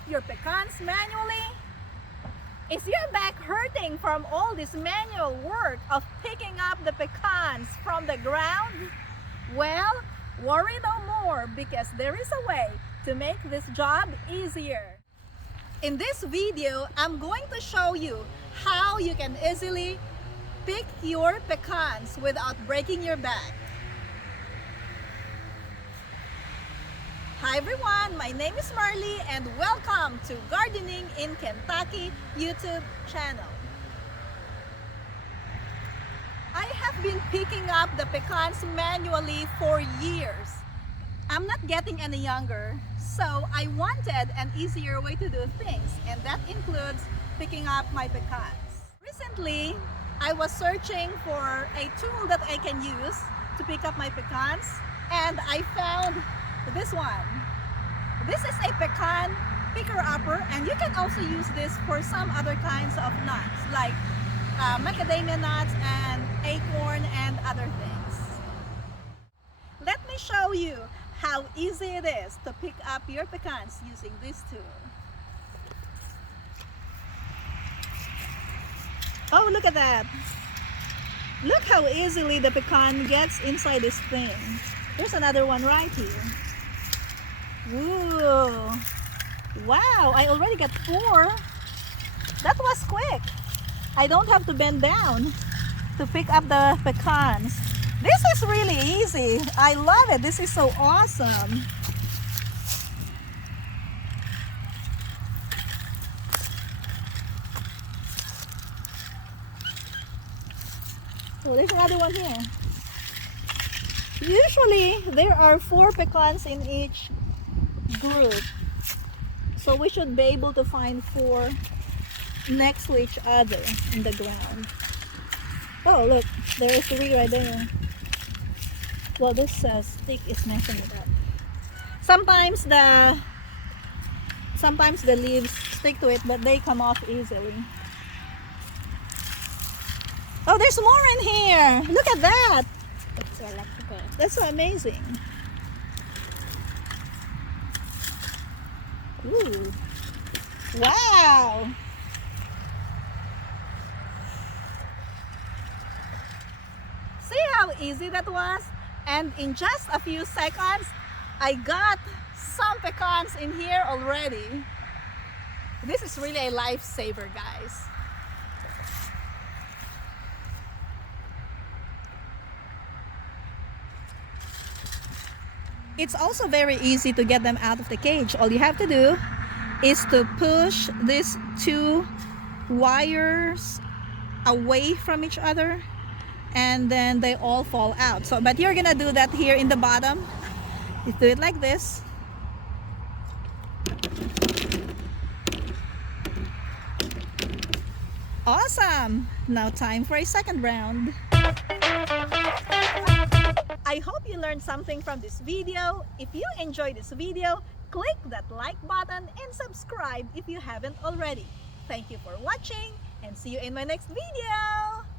up your pecans manually? Is your back hurting from all this manual work of picking up the pecans from the ground? Well, worry no more, because there is a way to make this job easier. In this video, I'm going to show you how you can easily pick your pecans without breaking your back. Hi everyone, my name is Marley and welcome to Gardening in Kentucky YouTube channel. I have been picking up the pecans manually for years. I'm not getting any younger, so I wanted an easier way to do things, and that includes picking up my pecans. Recently, I was searching for a tool that I can use to pick up my pecans, and I found this one. This is a pecan picker-upper, and you can also use this for some other kinds of nuts like macadamia nuts and acorn and other things. Let me show you how easy it is to pick up your pecans using this tool. Oh, look at that! Look how easily the pecan gets inside this thing. There's another one right here. Ooh! Wow! I already got 4. That was quick. I don't have to bend down to pick up the pecans. This is really easy. I love it. This is so awesome. Oh, there's another one here. Usually, there are 4 pecans in each group. So we should be able to find 4 next to each other in the ground. Oh, look. There is 3 right there. Well, this stick is messing it up. Sometimes the leaves stick to it, but they come off easily. Oh, there's more in here. Look at that. It's electrical. That's so amazing. Ooh. Wow. See how easy that was? And in just a few seconds, I got some pecans in here already. This is really a lifesaver, guys. It's also very easy to get them out of the cage. All you have to do is to push these 2 wires away from each other, and then they all fall out. So, but you're gonna do that here in the bottom. You do it like this. Awesome! Now time for a second round. I hope you learned something from this video. If you enjoyed this video, click that like button and subscribe if you haven't already. Thank you for watching and see you in my next video.